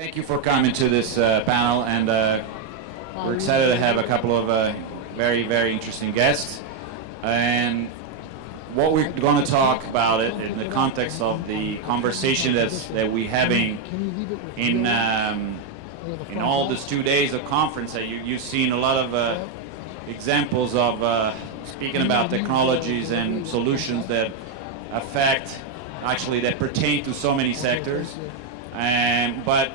Thank you for coming to this panel, and we're excited to have a couple of very, very interesting guests. And what we're going to talk about it in the context of the conversation that we're having in all these 2 days of conference. You've seen a lot of examples of speaking about technologies and solutions that that pertain to so many sectors. But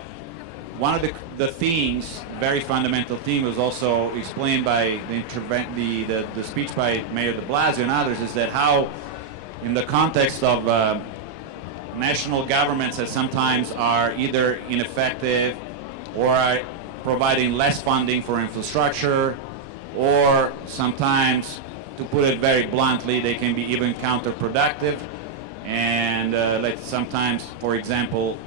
one of the themes, very fundamental theme, was also explained by the speech by Mayor de Blasio and others, is that how, in the context of national governments that sometimes are either ineffective or are providing less funding for infrastructure, or sometimes, to put it very bluntly, they can be even counterproductive. And like sometimes, for example,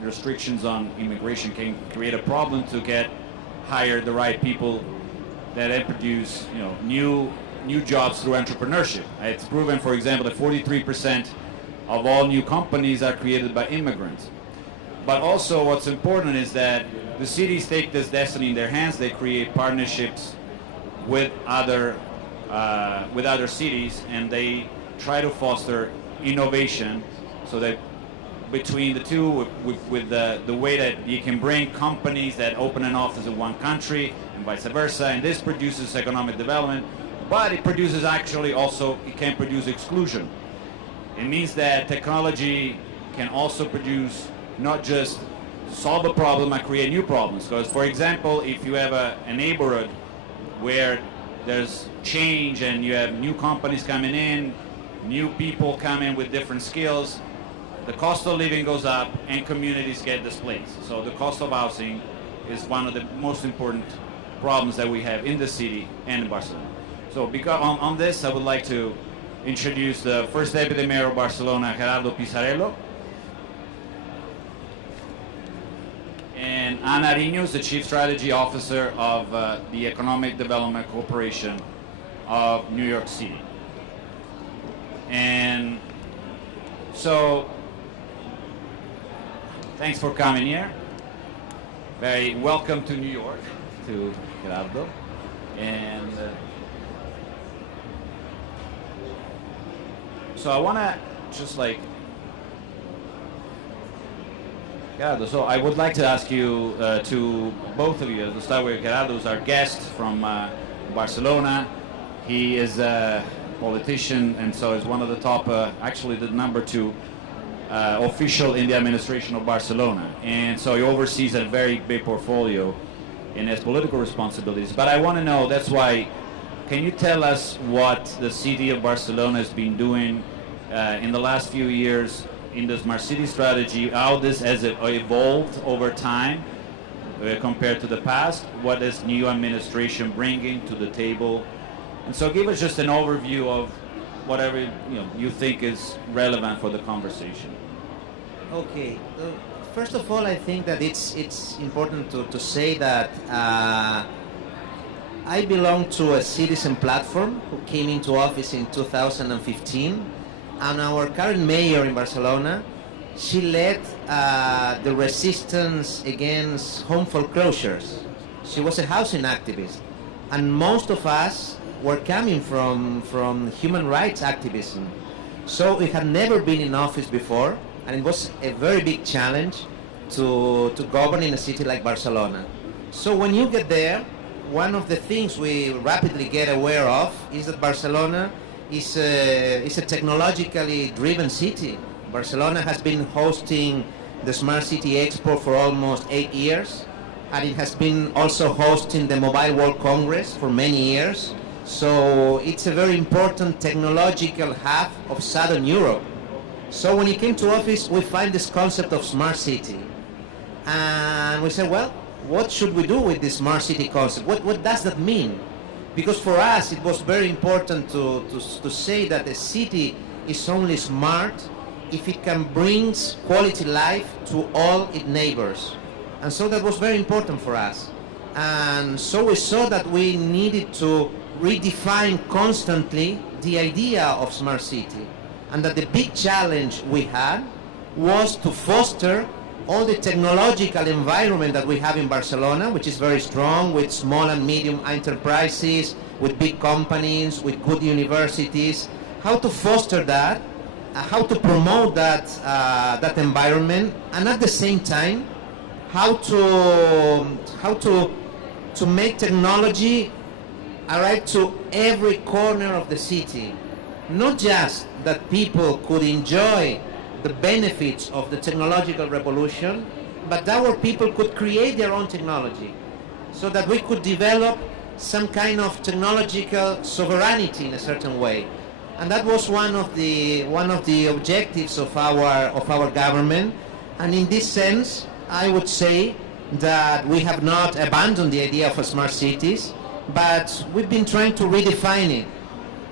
restrictions on immigration can create a problem to hire the right people that then produce, new jobs through entrepreneurship. It's proven, for example, that 43% of all new companies are created by immigrants. But also, what's important is that the cities take this destiny in their hands. They create partnerships with other cities, and they try to foster innovation, so that between the two, with the way that you can bring companies that open an office in one country and vice versa, and this produces economic development, but it produces it can produce exclusion. It means that technology can also produce, not just solve a problem and create new problems. Because, for example, if you have a neighborhood where there's change and you have new companies coming in, new people come in with different skills, the cost of living goes up and communities get displaced. So the cost of housing is one of the most important problems that we have in the city and in Barcelona. So on this, I would like to introduce the first Deputy Mayor of Barcelona, Gerardo Pisarello, and Ana Ariño is the Chief Strategy Officer of the Economic Development Corporation of New York City. And so, thanks for coming here. Very welcome to New York, to Gerardo. And so I want to just Gerardo, so I would like to ask you, to both of you, to start with Gerardo, who's our guest from Barcelona. He is a politician, and so is one of the top, actually the number 2 official in the administration of Barcelona. And so he oversees a very big portfolio and has political responsibilities. But I want to know, that's why, can you tell us what the city of Barcelona has been doing in the last few years in the smart city strategy, how this has evolved over time compared to the past, what is new administration bringing to the table? And so give us just an overview of whatever you think is relevant for the conversation. Okay. First of all, I think that it's important to say that I belong to a citizen platform who came into office in 2015, and our current mayor in Barcelona, she led the resistance against home foreclosures. She was a housing activist, and most of us were coming from human rights activism. So we had never been in office before, and it was a very big challenge to govern in a city like Barcelona. So when you get there, one of the things we rapidly get aware of is that Barcelona is a technologically driven city. Barcelona has been hosting the Smart City Expo for almost 8 years, and it has been also hosting the Mobile World Congress for many years. So it's a very important technological hub of Southern Europe. So when he came to office, we find this concept of smart city. And we said, well, what should we do with this smart city concept? What does that mean? Because for us, it was very important to say that a city is only smart if it can bring quality life to all its neighbors. And so that was very important for us. And so we saw that we needed to redefine constantly the idea of smart city, and that the big challenge we had was to foster all the technological environment that we have in Barcelona, which is very strong with small and medium enterprises, with big companies, with good universities, how to foster that, how to promote that, that environment, and at the same time, how to make technology arrive to every corner of the city. Not just that people could enjoy the benefits of the technological revolution, but that our people could create their own technology, so that we could develop some kind of technological sovereignty in a certain way. And that was one of the objectives of our government. And in this sense, I would say that we have not abandoned the idea of smart cities, but we've been trying to redefine it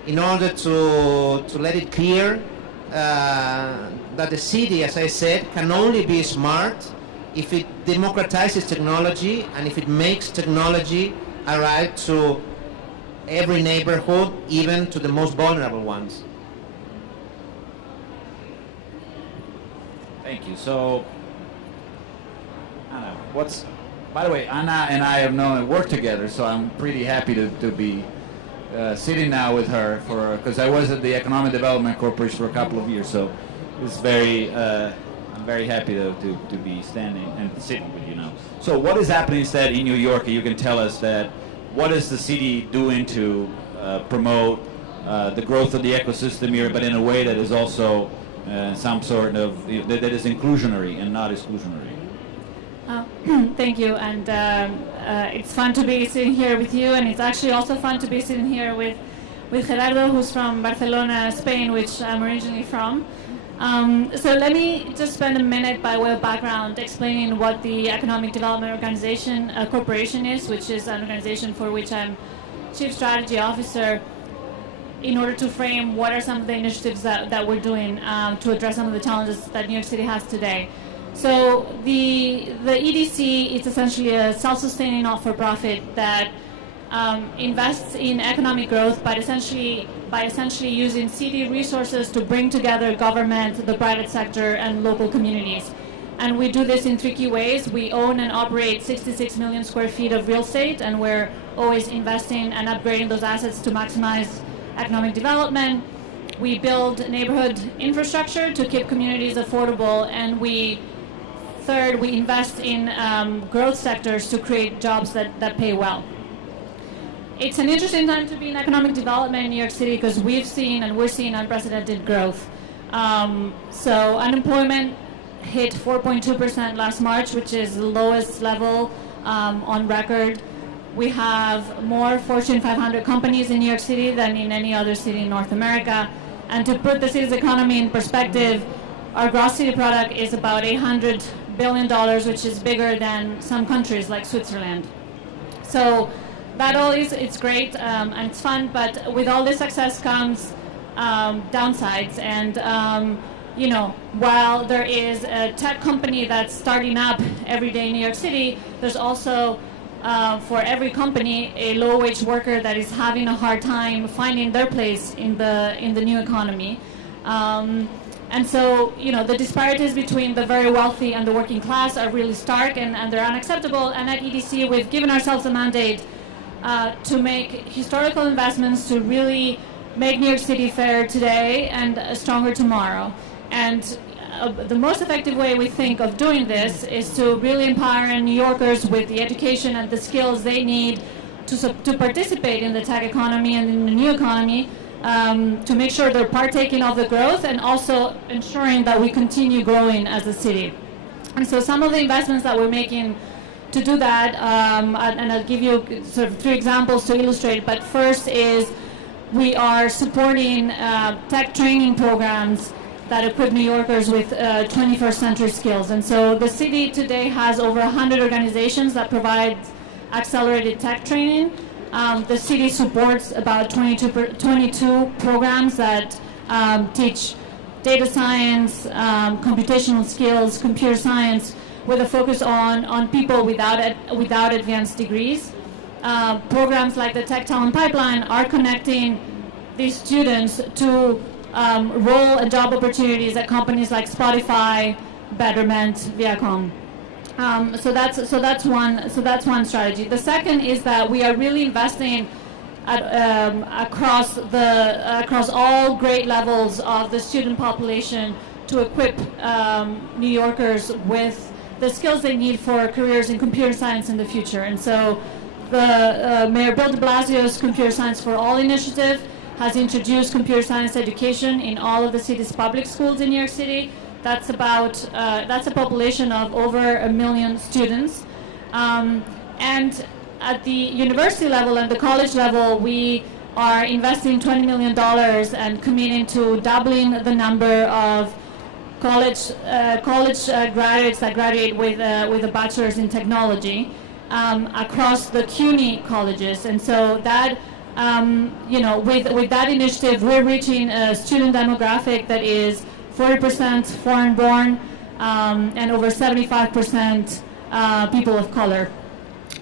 in order to let it clear that the city, as I said, can only be smart if it democratizes technology and if it makes technology arrive to every neighborhood, even to the most vulnerable ones. Thank you. So, Anna, by the way, Anna and I have known and worked together, so I'm pretty happy to be sitting now with her because I was at the Economic Development Corporation for a couple of years, so it's I'm very happy to be standing and sitting with you now. So what is happening instead in New York? You can tell us that. What is the city doing to promote the growth of the ecosystem here, but in a way that is also some sort of, that is inclusionary and not exclusionary? Thank you, and it's fun to be sitting here with you, and it's actually also fun to be sitting here with Gerardo, who's from Barcelona, Spain, which I'm originally from. So let me just spend a minute by way of background explaining what the Economic Development Organization Corporation is, which is an organization for which I'm Chief Strategy Officer, in order to frame what are some of the initiatives that we're doing to address some of the challenges that New York City has today. So the EDC is essentially a self-sustaining not-for-profit that invests in economic growth by essentially using city resources to bring together government, the private sector, and local communities. And we do this in three key ways. We own and operate 66 million square feet of real estate, and we're always investing and upgrading those assets to maximize economic development. We build neighborhood infrastructure to keep communities affordable, and third, we invest in growth sectors to create jobs that pay well. It's an interesting time to be in economic development in New York City because we're seeing unprecedented growth. So unemployment hit 4.2% last March, which is the lowest level on record. We have more Fortune 500 companies in New York City than in any other city in North America. And to put the city's economy in perspective, our gross city product is about $800 billion, which is bigger than some countries like Switzerland. So that all it's great and it's fun, but with all this success comes downsides. And while there is a tech company that's starting up every day in New York City, there's also for every company a low-wage worker that is having a hard time finding their place in the new economy. And so, the disparities between the very wealthy and the working class are really stark, and they're unacceptable. And at EDC, we've given ourselves a mandate to make historical investments to really make New York City fairer today and stronger tomorrow. And the most effective way we think of doing this is to really empower New Yorkers with the education and the skills they need to participate in the tech economy and in the new economy, to make sure they're partaking of the growth and also ensuring that we continue growing as a city. And so some of the investments that we're making to do that, and I'll give you sort of three examples to illustrate, but first is we are supporting tech training programs that equip New Yorkers with 21st century skills. And so the city today has over 100 organizations that provide accelerated tech training. The city supports about 22 programs that teach data science, computational skills, computer science, with a focus on people without advanced degrees. Programs like the Tech Talent Pipeline are connecting these students to role and job opportunities at companies like Spotify, betterment Viacom. So that's one strategy. The second is that we are really investing across all grade levels of the student population to equip New Yorkers with the skills they need for careers in computer science in the future. And so the Mayor Bill de Blasio's Computer Science for All initiative has introduced computer science education in all of the city's public schools in New York City. That's a population of over 1 million students. And at the university level and the college level, we are investing $20 million and committing to doubling the number of college graduates that graduate with a bachelor's in technology across the CUNY colleges. And so that, with that initiative, we're reaching a student demographic that is 40% foreign-born and over 75% people of color.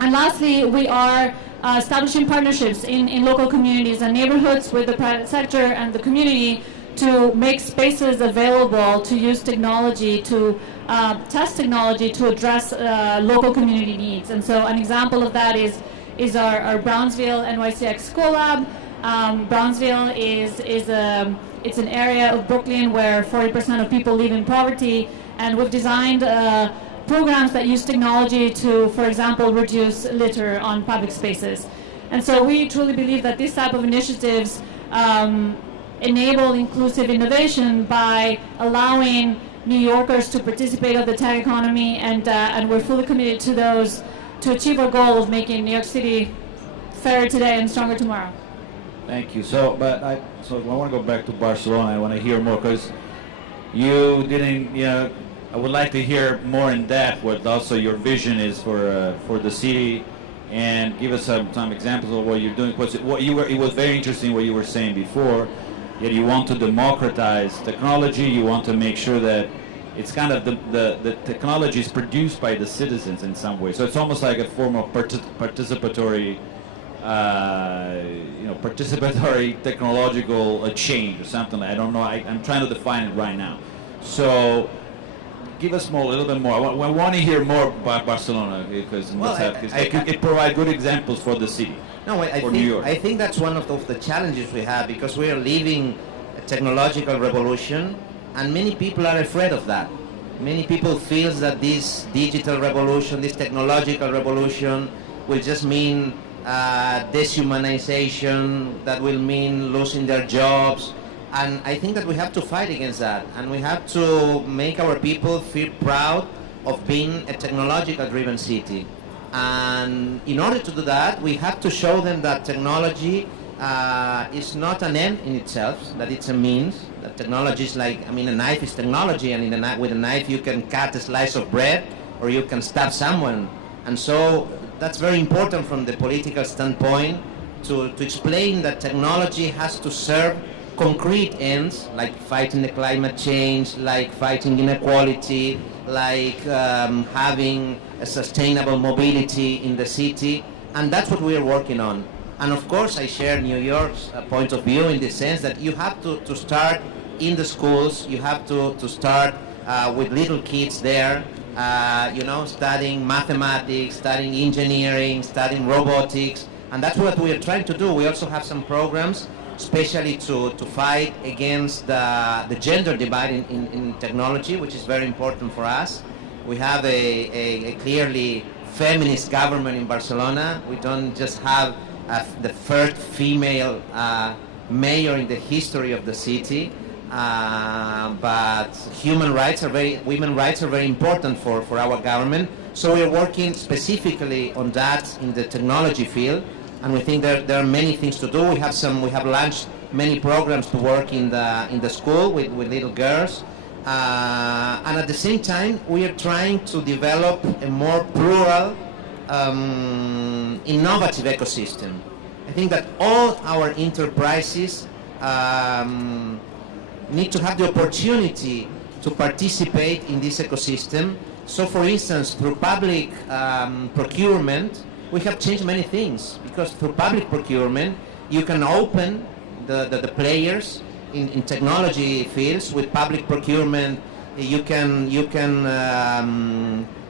And lastly, we are establishing partnerships in local communities and neighborhoods with the private sector and the community to make spaces available to use technology, to test technology to address local community needs. And so an example of that is our Brownsville NYCX School Lab. Brownsville it's an area of Brooklyn where 40% of people live in poverty, and we've designed programs that use technology to, for example, reduce litter on public spaces. And so we truly believe that this type of initiatives enable inclusive innovation by allowing New Yorkers to participate in the tech economy, and we're fully committed to those to achieve our goal of making New York City fairer today and stronger tomorrow. Thank you. So I want to go back to Barcelona. I want to hear more because you didn't. I would like to hear more in depth what also your vision is for the city, and give us some examples of what you're doing. It was very interesting what you were saying before. Yet you want to democratize technology. You want to make sure that it's kind of the technology is produced by the citizens in some way. So it's almost like a form of participatory. Participatory technological change or something. I don't know. I'm trying to define it right now. So, give us a little bit more. I want to hear more about Barcelona because it provides good examples for the city. No, I think that's one of the challenges we have, because we are living a technological revolution, and many people are afraid of that. Many people feel that this digital revolution, this technological revolution, will just mean deshumanization, that will mean losing their jobs. And I think that we have to fight against that, and we have to make our people feel proud of being a technological driven city. And in order to do that, we have to show them that technology is not an end in itself, that it's a means. That technology is like, a knife is technology, and with a knife you can cut a slice of bread or you can stab someone. And so that's very important from the political standpoint to explain that technology has to serve concrete ends, like fighting the climate change, like fighting inequality, like having a sustainable mobility in the city, and that's what we are working on. And of course I share New York's point of view in the sense that you have to start in the schools, you have to start with little kids there, studying mathematics, studying engineering, studying robotics, and that's what we are trying to do. We also have some programs especially to fight against the gender divide in technology, which is very important for us. We have a clearly feminist government in Barcelona. We don't just have the first female mayor in the history of the city, but women's rights are very important for our government. So we are working specifically on that in the technology field, and we think there are many things to do. We have launched many programs to work in the school with little girls, and at the same time we are trying to develop a more plural, innovative ecosystem. I think that all our enterprises need to have the opportunity to participate in this ecosystem. So for instance, through public procurement, we have changed many things, because through public procurement you can open the players in technology fields with public procurement you can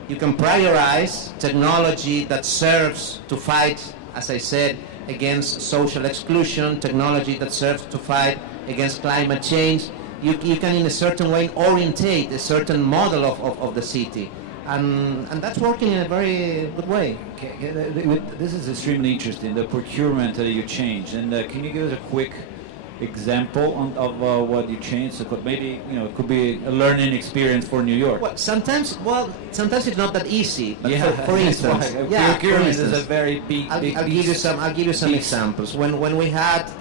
prioritize technology that serves to fight, as I said, against social exclusion, technology that serves to fight against climate change. You can in a certain way orientate a certain model of the city, and that's working in a very good way. This is extremely interesting, the procurement that you changed. And can you give us a quick example of what you changed? So maybe it could be a learning experience for New York. Well, sometimes it's not that easy. But Yeah, for instance, procurement is a very big. I'll give you some examples. When we had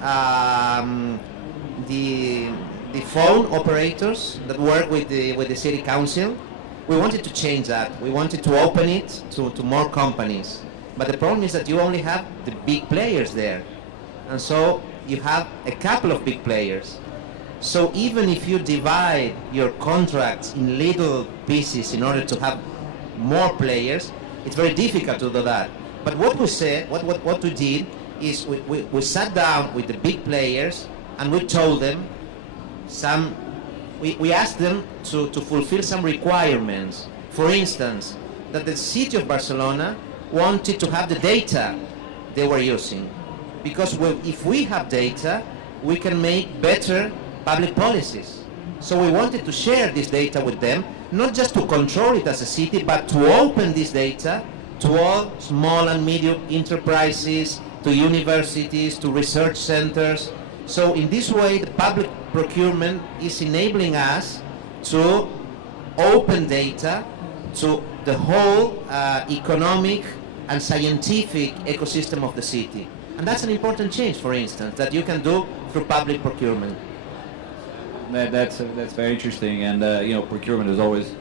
the phone operators that work with the city council, we wanted to change that. We wanted to open it to more companies. But the problem is that you only have the big players there, and so you have a couple of big players. So even if you divide your contracts in little pieces in order to have more players, it's very difficult to do that. But what we said, what we did is we sat down with the big players and we told them we asked them to fulfill some requirements. For instance, that the city of Barcelona wanted to have the data they were using. Because if we have data, we can make better public policies. So we wanted to share this data with them, not just to control it as a city, but to open this data to all small and medium enterprises, to universities, to research centers. So in this way, the public procurement is enabling us to open data to the whole economic and scientific ecosystem of the city. And that's an important change, for instance, that you can do through public procurement. That's very interesting, and procurement is always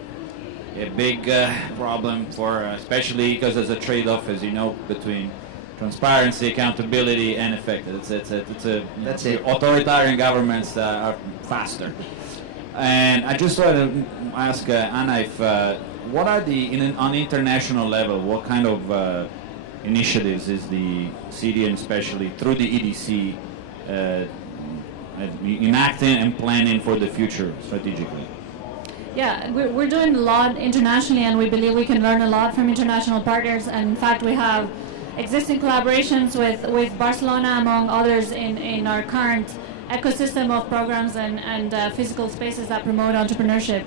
a big problem for, especially because there's a trade-off, as you know, between transparency, accountability, and effectiveness. That's it. Authoritarian governments are faster. And I just wanted to ask Anna, if what are on international level, what kind of initiatives is the city, and especially through the EDC, enacting and planning for the future strategically? Yeah, we're doing a lot internationally, and we believe we can learn a lot from international partners. And in fact, we have existing collaborations with Barcelona, among others, in our current ecosystem of programs and physical spaces that promote entrepreneurship.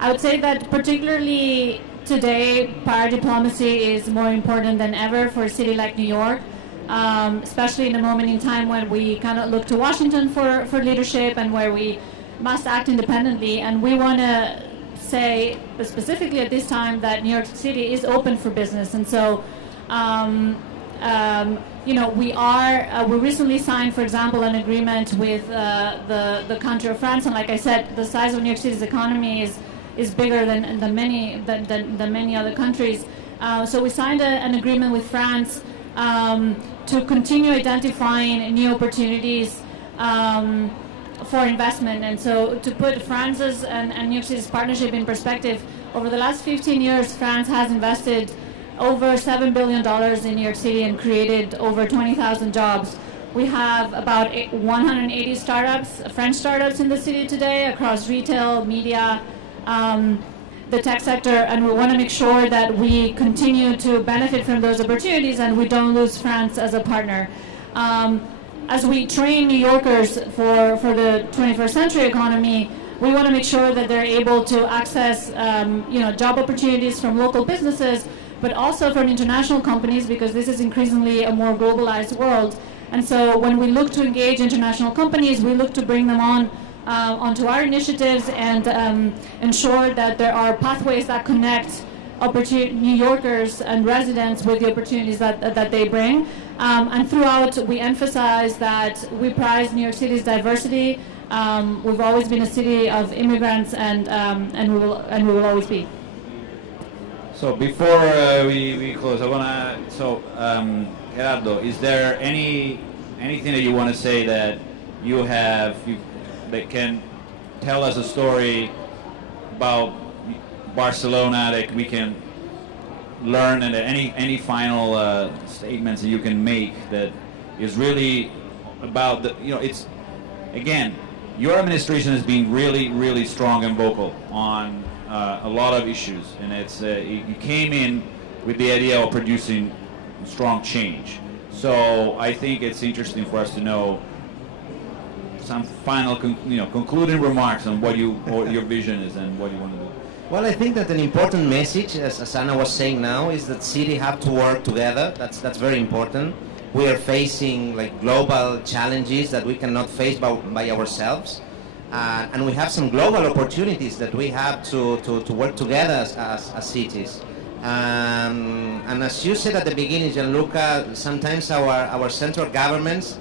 I would say that particularly today, power diplomacy is more important than ever for a city like New York, especially in a moment in time when we kind of look to Washington for leadership and where we must act independently. And we want to say specifically at this time that New York City is open for business. And so, we recently signed, for example, an agreement with the country of France. And like I said, the size of New York City's economy is bigger than many other countries. So we signed an agreement with France to continue identifying new opportunities for investment. And so to put France's and New York City's partnership in perspective, over the last 15 years, France has invested over $7 billion in New York City and created over 20,000 jobs. We have about 180 startups, French startups in the city today across retail, media, the tech sector, and we want to make sure that we continue to benefit from those opportunities and we don't lose France as a partner. As we train New Yorkers for the 21st century economy, we want to make sure that they're able to access job opportunities from local businesses, but also from international companies, because this is increasingly a more globalized world. And so when we look to engage international companies, we look to bring them onto our initiatives and ensure that there are pathways that connect New Yorkers and residents with the opportunities that they bring. And throughout, we emphasize that we prize New York City's diversity. We've always been a city of immigrants, and we will always be. So before we close, I want to. Gerardo, is there anything that you want to say that you have that can tell us a story about Barcelona that we can learn, and any final statements that you can make that is really about it's again your administration has been really, really strong and vocal on a lot of issues, and it's you came in with the idea of producing strong change. So I think it's interesting for us to know some final, concluding remarks on what your vision is and what you want to do. Well, I think that an important message, as Anna was saying now, is that cities have to work together. That's very important. We are facing like global challenges that we cannot face by ourselves, and we have some global opportunities that we have to work together as cities. And as you said at the beginning, Gianluca, sometimes our central governments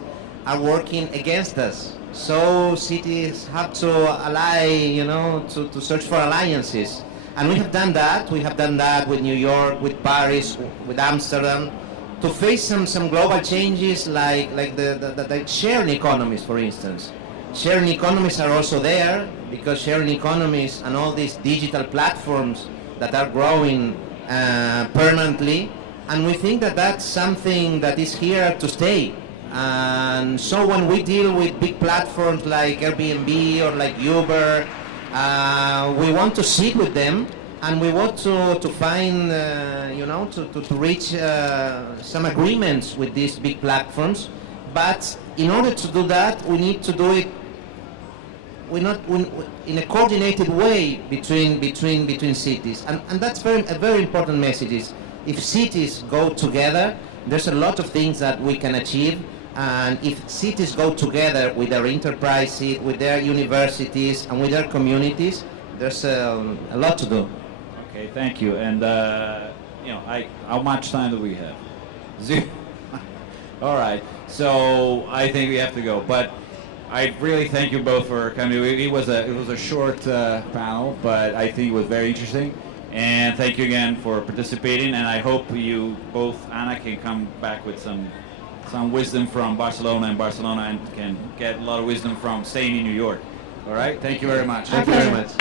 are working against us. So cities have to ally, to search for alliances. And we have done that. We have done that with New York, with Paris, with Amsterdam, to face some global changes like the sharing economies, for instance. Sharing economies are also there because sharing economies and all these digital platforms that are growing permanently. And we think that that's something that is here to stay. And so when we deal with big platforms like Airbnb or like Uber, we want to sit with them and we want to find, to reach some agreements with these big platforms. But in order to do that, we need to do it in a coordinated way between cities. And that's a very important message is if cities go together, there's a lot of things that we can achieve. And if cities go together with their enterprises, with their universities, and with their communities, there's a lot to do. Okay, thank you. And how much time do we have? Zero. All right. So I think we have to go. But I really thank you both for coming. It was a short panel, but I think it was very interesting. And thank you again for participating. And I hope you both, Anna, can come back with some wisdom from Barcelona and can get a lot of wisdom from staying in New York. All right? Thank you very much. Thank you very much.